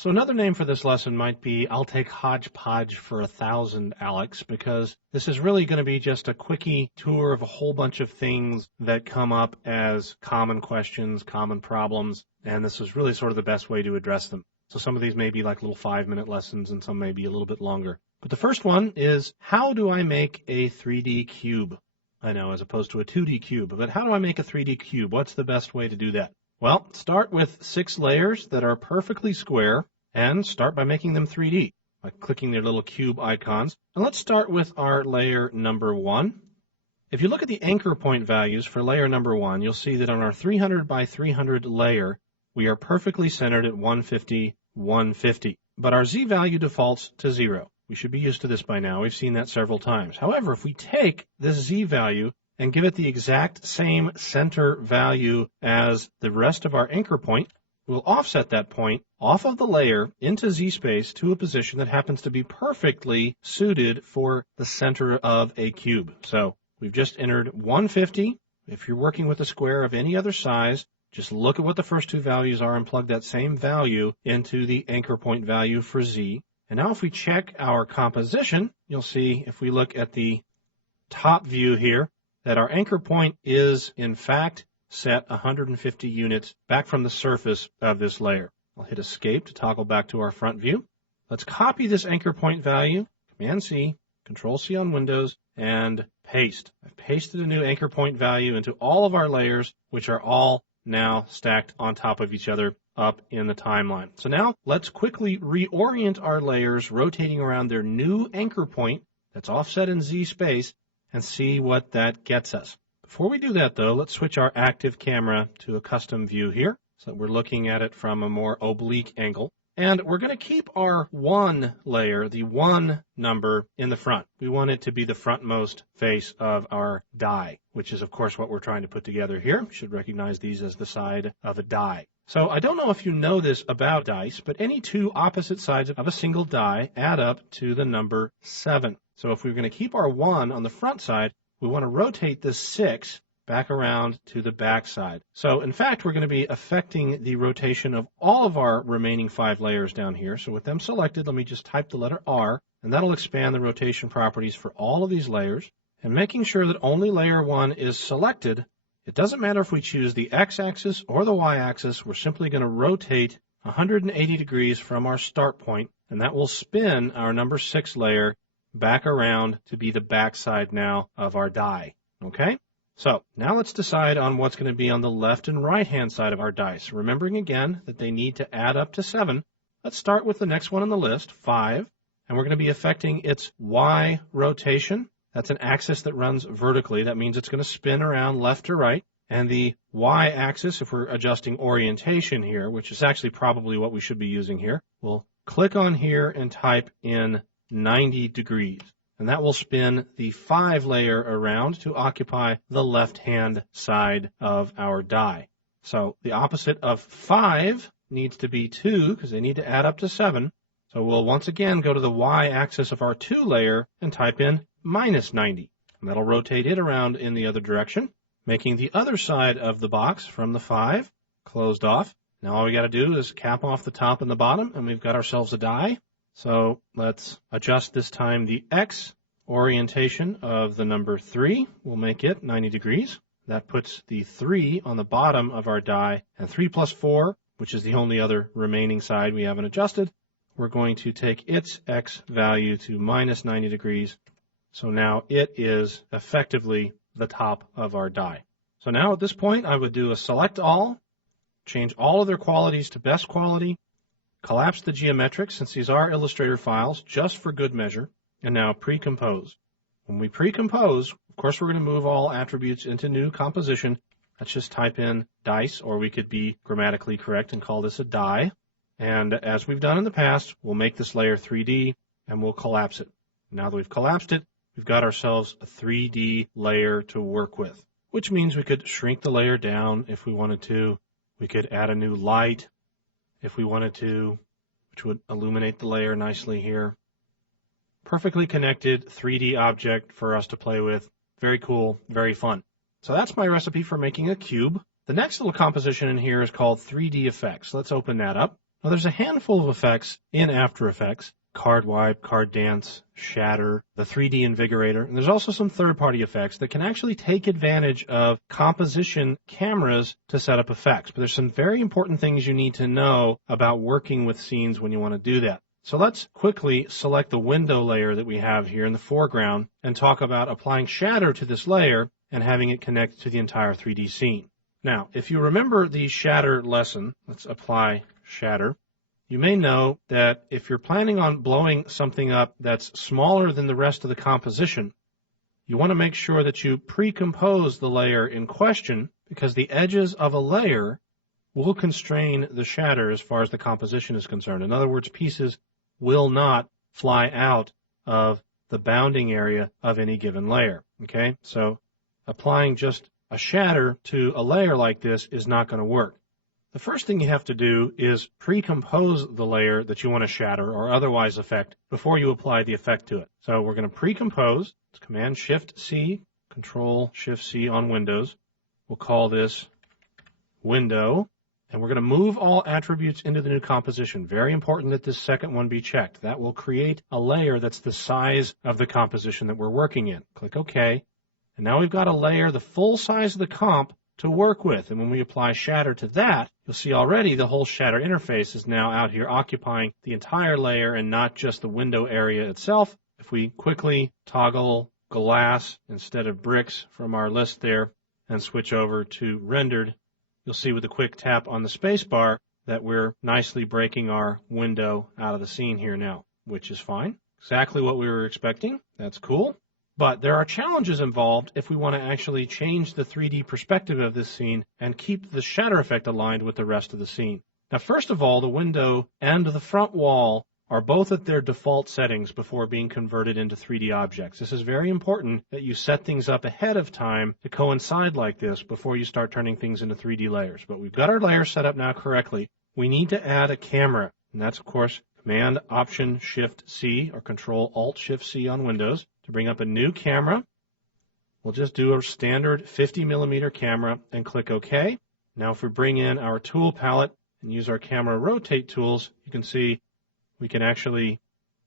So another name for this lesson might be I'll take hodgepodge for 1,000, Alex, because this is really going to be just a quickie tour of a whole bunch of things that come up as common questions, common problems, and this is really sort of the best way to address them. So some of these may be like little 5-minute lessons and some may be a little bit longer. But the first one is, how do I make a 3D cube? I know, as opposed to a 2D cube, but how do I make a 3D cube? What's the best way to do that? Well, start with 6 layers that are perfectly square and start by making them 3D by clicking their little cube icons. And let's start with our layer number 1. If you look at the anchor point values for layer number 1, you'll see that on our 300 by 300 layer, we are perfectly centered at 150, 150. But our Z value defaults to 0. We should be used to this by now. We've seen that several times. However, if we take this Z value and give it the exact same center value as the rest of our anchor point, we'll offset that point off of the layer into Z space to a position that happens to be perfectly suited for the center of a cube. So we've just entered 150. If you're working with a square of any other size, just look at what the first 2 values are and plug that same value into the anchor point value for Z. And now if we check our composition, you'll see if we look at the top view here, that our anchor point is, in fact, set 150 units back from the surface of this layer. I'll hit Escape to toggle back to our front view. Let's copy this anchor point value, Command-C, Control-C on Windows, and paste. I've pasted a new anchor point value into all of our layers, which are all now stacked on top of each other up in the timeline. So now let's quickly reorient our layers, rotating around their new anchor point that's offset in Z space, and see what that gets us. Before we do that, though, let's switch our active camera to a custom view here, so that we're looking at it from a more oblique angle. And we're going to keep our 1 layer, the 1 number, in the front. We want it to be the frontmost face of our die, which is, of course, what we're trying to put together here. You should recognize these as the side of a die. So I don't know if you know this about dice, but any 2 opposite sides of a single die add up to the number 7. So if we're going to keep our 1 on the front side, we want to rotate this 6 back around to the back side. So in fact, we're going to be affecting the rotation of all of our remaining 5 layers down here. So with them selected, let me just type the letter R, and that'll expand the rotation properties for all of these layers. And making sure that only layer 1 is selected, it doesn't matter if we choose the X-axis or the Y-axis, we're simply going to rotate 180 degrees from our start point, and that will spin our number 6 layer back around to be the back side now of our die. Okay? So now let's decide on what's going to be on the left and right hand side of our dice. Remembering again that they need to add up to 7. Let's start with the next one on the list, 5, and we're going to be affecting its Y rotation. That's an axis that runs vertically. That means it's going to spin around left to right. And the Y-axis, if we're adjusting orientation here, which is actually probably what we should be using here, we'll click on here and type in 90 degrees. And that will spin the 5 layer around to occupy the left-hand side of our die. So the opposite of 5 needs to be 2 because they need to add up to 7. So we'll once again go to the Y-axis of our 2 layer and type in minus 90. And that'll rotate it around in the other direction, making the other side of the box from the 5 closed off. Now all we got to do is cap off the top and the bottom, and we've got ourselves a die. So let's adjust this time the X orientation of the number 3. We'll make it 90 degrees. That puts the 3 on the bottom of our die, and 3 plus 4, which is the only other remaining side we haven't adjusted, we're going to take its X value to minus 90 degrees. So now it is effectively the top of our die. So now at this point, I would do a select all, change all of their qualities to best quality, collapse the geometric since these are Illustrator files just for good measure, and now pre-compose. When we pre-compose, of course, we're going to move all attributes into new composition. Let's just type in dice, or we could be grammatically correct and call this a die. And as we've done in the past, we'll make this layer 3D and we'll collapse it. Now that we've collapsed it, we've got ourselves a 3D layer to work with, which means we could shrink the layer down if we wanted to. We could add a new light if we wanted to, which would illuminate the layer nicely here. Perfectly connected 3D object for us to play with. Very cool, very fun. So that's my recipe for making a cube. The next little composition in here is called 3D effects. Let's open that up. Now, there's a handful of effects in After Effects: card wipe, card dance, shatter, the 3D invigorator, and there's also some third-party effects that can actually take advantage of composition cameras to set up effects. But there's some very important things you need to know about working with scenes when you want to do that. So let's quickly select the window layer that we have here in the foreground and talk about applying shatter to this layer and having it connect to the entire 3D scene. Now, if you remember the shatter lesson, let's apply shatter. You may know that if you're planning on blowing something up that's smaller than the rest of the composition, you want to make sure that you pre-compose the layer in question, because the edges of a layer will constrain the shatter as far as the composition is concerned. In other words, pieces will not fly out of the bounding area of any given layer. Okay, so applying just a shatter to a layer like this is not going to work. The first thing you have to do is pre-compose the layer that you want to shatter or otherwise affect before you apply the effect to it. So we're going to pre-compose. It's Command-Shift-C, Control-Shift-C on Windows. We'll call this Window, and we're going to move all attributes into the new composition. Very important that this second one be checked. That will create a layer that's the size of the composition that we're working in. Click OK. And now we've got a layer the full size of the comp to work with. And when we apply shatter to that, you'll see already the whole shatter interface is now out here occupying the entire layer and not just the window area itself. If we quickly toggle glass instead of bricks from our list there and switch over to rendered, you'll see with a quick tap on the space bar that we're nicely breaking our window out of the scene here now, which is fine. Exactly what we were expecting. That's cool. But there are challenges involved if we want to actually change the 3D perspective of this scene and keep the shatter effect aligned with the rest of the scene. Now, first of all, the window and the front wall are both at their default settings before being converted into 3D objects. This is very important that you set things up ahead of time to coincide like this before you start turning things into 3D layers. But we've got our layers set up now correctly. We need to add a camera, and that's, of course, Command-Option-Shift-C or Control-Alt-Shift-C on Windows. To bring up a new camera, we'll just do a standard 50mm camera and click OK. Now if we bring in our tool palette and use our camera rotate tools, you can see we can actually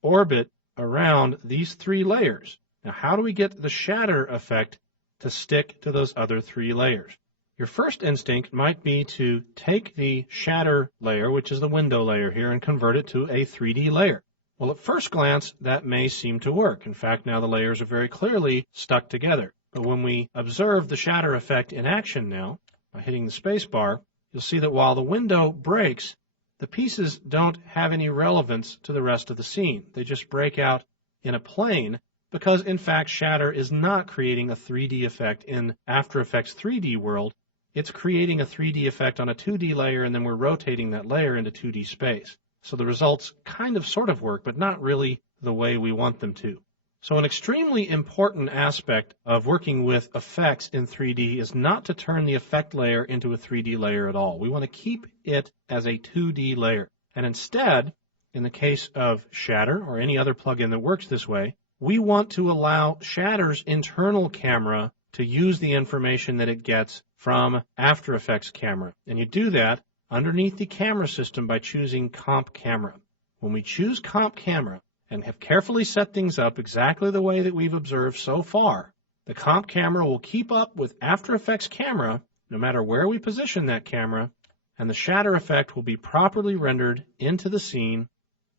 orbit around these three layers. Now how do we get the shatter effect to stick to those other three layers? Your first instinct might be to take the shatter layer, which is the window layer here, and convert it to a 3D layer. Well, at first glance, that may seem to work. In fact, now the layers are very clearly stuck together. But when we observe the shatter effect in action now, by hitting the space bar, you'll see that while the window breaks, the pieces don't have any relevance to the rest of the scene. They just break out in a plane because, in fact, shatter is not creating a 3D effect in After Effects 3D world. It's creating a 3D effect on a 2D layer, and then we're rotating that layer into 2D space. So the results kind of sort of work, but not really the way we want them to. So an extremely important aspect of working with effects in 3D is not to turn the effect layer into a 3D layer at all. We want to keep it as a 2D layer. And instead, in the case of Shatter or any other plugin that works this way, we want to allow Shatter's internal camera to use the information that it gets from After Effects camera. And you do that underneath the camera system by choosing Comp Camera. When we choose Comp Camera and have carefully set things up exactly the way that we've observed so far, the Comp Camera will keep up with After Effects camera no matter where we position that camera, and the shatter effect will be properly rendered into the scene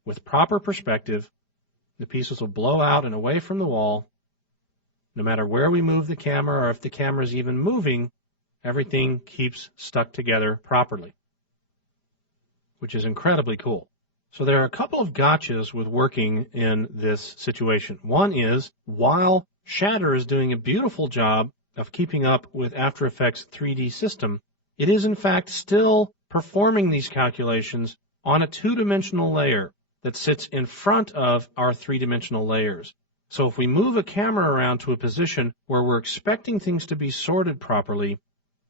with proper perspective. The pieces will blow out and away from the wall. No matter where we move the camera or if the camera is even moving, everything keeps stuck together properly, which is incredibly cool. So there are a couple of gotchas with working in this situation. One is, while Shatter is doing a beautiful job of keeping up with After Effects 3D system, it is in fact still performing these calculations on a two-dimensional layer that sits in front of our three-dimensional layers. So if we move a camera around to a position where we're expecting things to be sorted properly,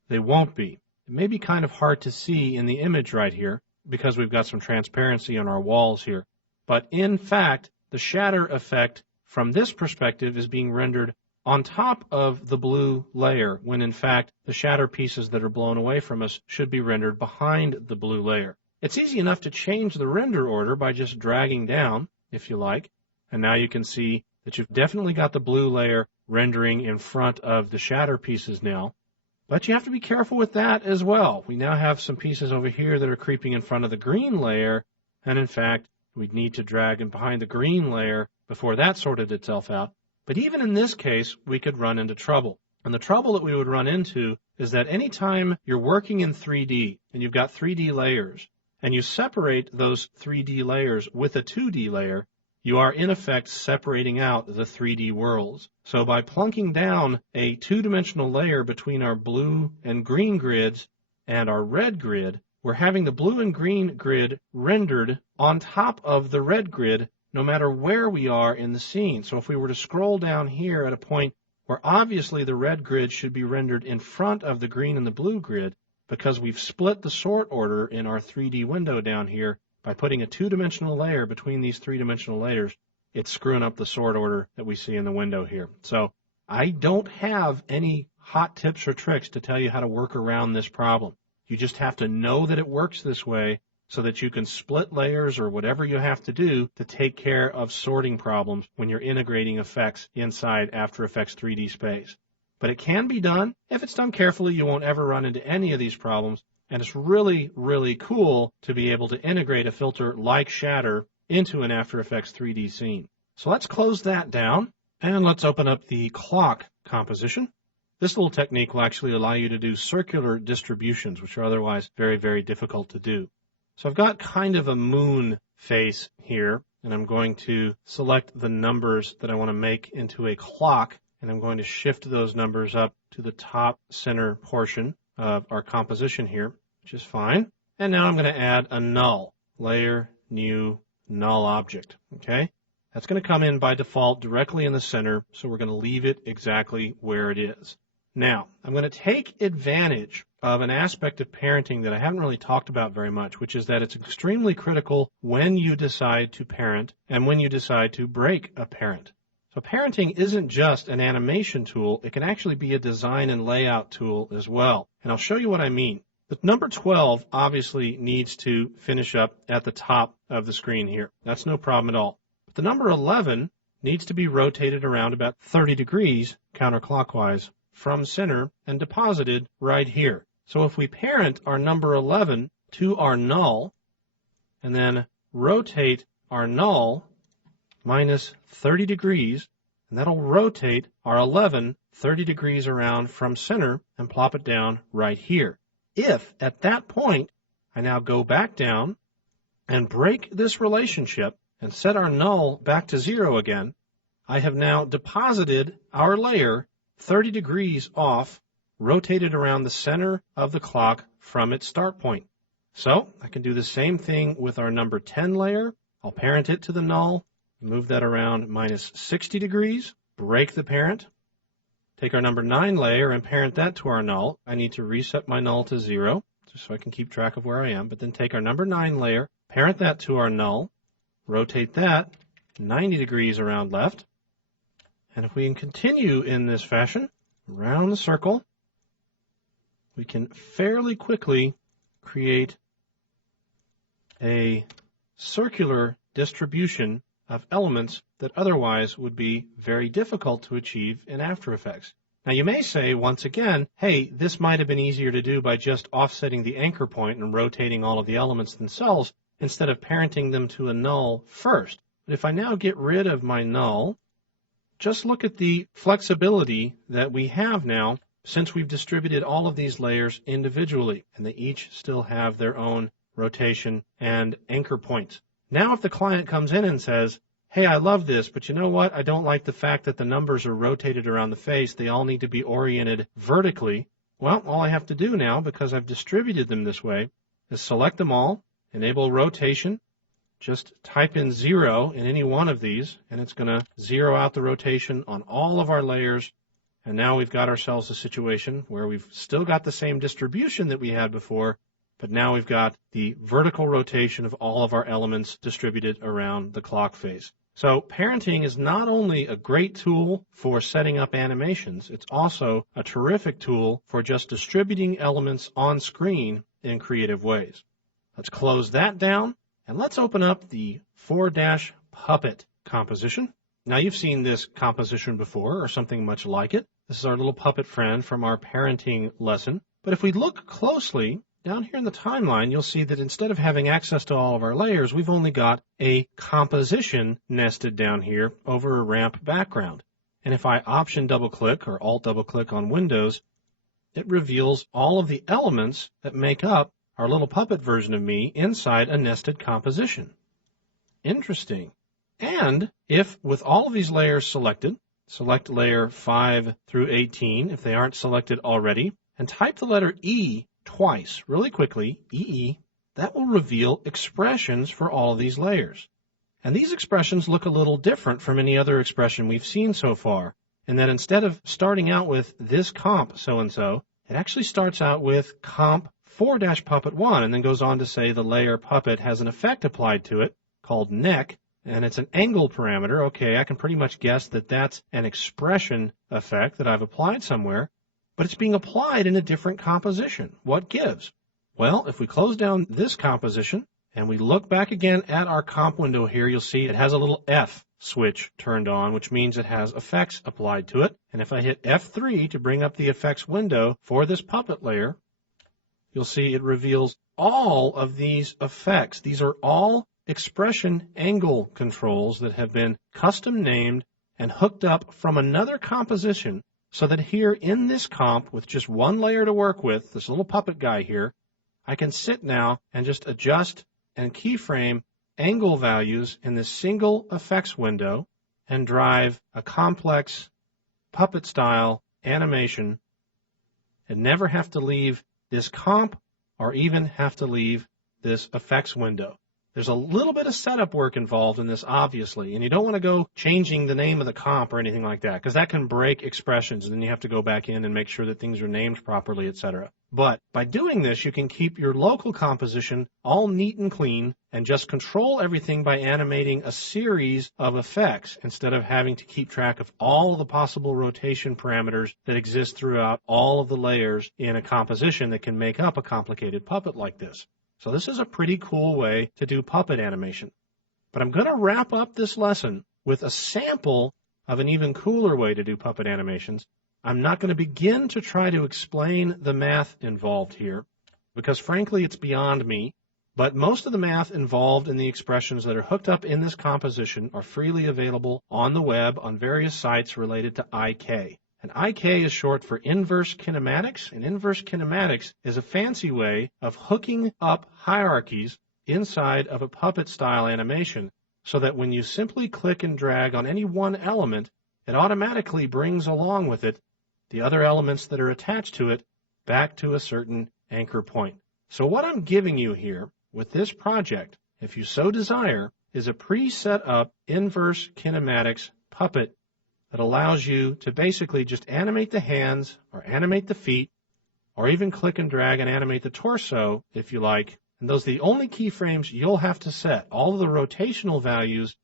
they won't be. It may be kind of hard to see in the image right here because we've got some transparency on our walls here. But in fact, the shatter effect from this perspective is being rendered on top of the blue layer, when in fact the shatter pieces that are blown away from us should be rendered behind the blue layer. It's easy enough to change the render order by just dragging down, if you like. And now you can see that you've definitely got the blue layer rendering in front of the shatter pieces now. But you have to be careful with that as well. We now have some pieces over here that are creeping in front of the green layer, and in fact, we'd need to drag in behind the green layer before that sorted itself out. But even in this case, we could run into trouble. And the trouble that we would run into is that anytime you're working in 3D and you've got 3D layers, and you separate those 3D layers with a 2D layer, you are in effect separating out the 3D worlds. So by plunking down a two-dimensional layer between our blue and green grids and our red grid, we're having the blue and green grid rendered on top of the red grid no matter where we are in the scene. So if we were to scroll down here at a point where obviously the red grid should be rendered in front of the green and the blue grid, because we've split the sort order in our 3D window down here by putting a two-dimensional layer between these three-dimensional layers, it's screwing up the sort order that we see in the window here. So I don't have any hot tips or tricks to tell you how to work around this problem. You just have to know that it works this way so that you can split layers or whatever you have to do to take care of sorting problems when you're integrating effects inside After Effects 3D space. But it can be done. If it's done carefully, you won't ever run into any of these problems. And it's really, really cool to be able to integrate a filter like Shatter into an After Effects 3D scene. So let's close that down, and let's open up the clock composition. This little technique will actually allow you to do circular distributions, which are otherwise very, very difficult to do. So I've got kind of a moon face here, and I'm going to select the numbers that I want to make into a clock, and I'm going to shift those numbers up to the top center portion of our composition here, which is fine. And now I'm going to add a null, layer, new, null object, okay? That's going to come in by default directly in the center, so we're going to leave it exactly where it is. Now, I'm going to take advantage of an aspect of parenting that I haven't really talked about very much, which is that it's extremely critical when you decide to parent and when you decide to break a parent. So parenting isn't just an animation tool, it can actually be a design and layout tool as well. And I'll show you what I mean. The number 12 obviously needs to finish up at the top of the screen here. That's no problem at all. But the number 11 needs to be rotated around about 30 degrees counterclockwise from center and deposited right here. So if we parent our number 11 to our null and then rotate our null minus 30 degrees, and that'll rotate our 11 30 degrees around from center and plop it down right here. If at that point I now go back down and break this relationship and set our null back to 0 again, I have now deposited our layer 30 degrees off, rotated around the center of the clock from its start point. So I can do the same thing with our number 10 layer. I'll parent it to the null, move that around minus 60 degrees, break the parent, take our number 9 layer and parent that to our null. I need to reset my null to 0, just so I can keep track of where I am, but then take our number 9 layer, parent that to our null, rotate that 90 degrees around left, and if we can continue in this fashion, around the circle, we can fairly quickly create a circular distribution of elements that otherwise would be very difficult to achieve in After Effects. Now you may say, once again, hey, this might have been easier to do by just offsetting the anchor point and rotating all of the elements themselves instead of parenting them to a null first. But if I now get rid of my null, just look at the flexibility that we have now since we've distributed all of these layers individually, and they each still have their own rotation and anchor points. Now if the client comes in and says, hey, I love this, but you know what? I don't like the fact that the numbers are rotated around the face. They all need to be oriented vertically. Well, all I have to do now, because I've distributed them this way, is select them all, enable rotation, just type in 0 in any one of these, and it's going to zero out the rotation on all of our layers. And now we've got ourselves a situation where we've still got the same distribution that we had before, but now we've got the vertical rotation of all of our elements distributed around the clock face. So parenting is not only a great tool for setting up animations, it's also a terrific tool for just distributing elements on screen in creative ways. Let's close that down, and let's open up the 4-puppet composition. Now you've seen this composition before, or something much like it. This is our little puppet friend from our parenting lesson. But if we look closely, down here in the timeline, you'll see that instead of having access to all of our layers, we've only got a composition nested down here over a ramp background. And if I Option double-click or Alt double-click on Windows, it reveals all of the elements that make up our little puppet version of me inside a nested composition. Interesting. And if with all of these layers selected, select layer 5 through 18 if they aren't selected already, and type the letter E twice, really quickly, EE, that will reveal expressions for all of these layers. And these expressions look a little different from any other expression we've seen so far, in that instead of starting out with this comp so-and-so, it actually starts out with comp 4-puppet1 and then goes on to say the layer puppet has an effect applied to it called neck, and it's an angle parameter. Okay, I can pretty much guess that that's an expression effect that I've applied somewhere, but it's being applied in a different composition. What gives? Well, if we close down this composition and we look back again at our comp window here, you'll see it has a little F switch turned on, which means it has effects applied to it. And if I hit F3 to bring up the effects window for this puppet layer, you'll see it reveals all of these effects. These are all expression angle controls that have been custom named and hooked up from another composition so that here in this comp with just one layer to work with, this little puppet guy here, I can sit now and just adjust and keyframe angle values in this single effects window and drive a complex puppet style animation and never have to leave this comp or even have to leave this effects window. There's a little bit of setup work involved in this, obviously, and you don't want to go changing the name of the comp or anything like that, because that can break expressions, and then you have to go back in and make sure that things are named properly, etc. But by doing this, you can keep your local composition all neat and clean and just control everything by animating a series of effects instead of having to keep track of all of the possible rotation parameters that exist throughout all of the layers in a composition that can make up a complicated puppet like this. So this is a pretty cool way to do puppet animation. But I'm going to wrap up this lesson with a sample of an even cooler way to do puppet animations. I'm not going to begin to try to explain the math involved here, because frankly it's beyond me, but most of the math involved in the expressions that are hooked up in this composition are freely available on the web on various sites related to IK. And IK is short for inverse kinematics, and inverse kinematics is a fancy way of hooking up hierarchies inside of a puppet-style animation so that when you simply click and drag on any one element, it automatically brings along with it the other elements that are attached to it back to a certain anchor point. So what I'm giving you here with this project, if you so desire, is a pre-set up inverse kinematics puppet that allows you to basically just animate the hands or animate the feet or even click and drag and animate the torso if you like. And those are the only keyframes you'll have to set. All of the rotational values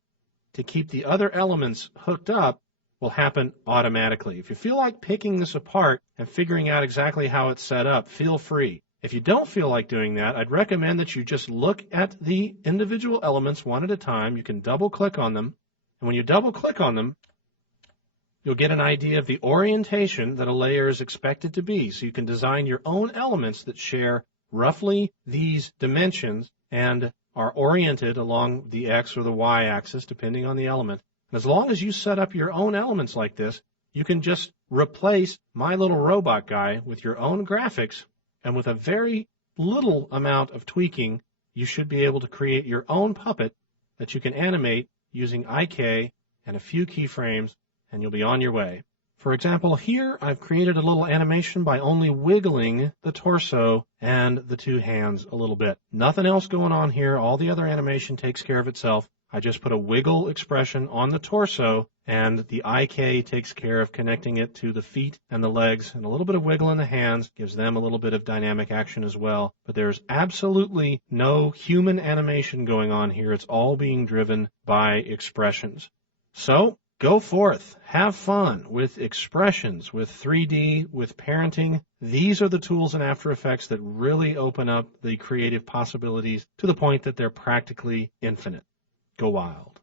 to keep the other elements hooked up will happen automatically. If you feel like picking this apart and figuring out exactly how it's set up, feel free. If you don't feel like doing that, I'd recommend that you just look at the individual elements one at a time. You can double click on them. And when you double click on them, you'll get an idea of the orientation that a layer is expected to be. So you can design your own elements that share roughly these dimensions and are oriented along the X or the Y axis, depending on the element. And as long as you set up your own elements like this, you can just replace my little robot guy with your own graphics, and with a very little amount of tweaking, you should be able to create your own puppet that you can animate using IK and a few keyframes, and you'll be on your way. For example, here I've created a little animation by only wiggling the torso and the two hands a little bit. Nothing else going on here. All the other animation takes care of itself. I just put a wiggle expression on the torso, and the IK takes care of connecting it to the feet and the legs, and a little bit of wiggle in the hands gives them a little bit of dynamic action as well. But there's absolutely no human animation going on here. It's all being driven by expressions. So Go forth, have fun with expressions, with 3D, with parenting. These are the tools in After Effects that really open up the creative possibilities to the point that they're practically infinite. Go wild.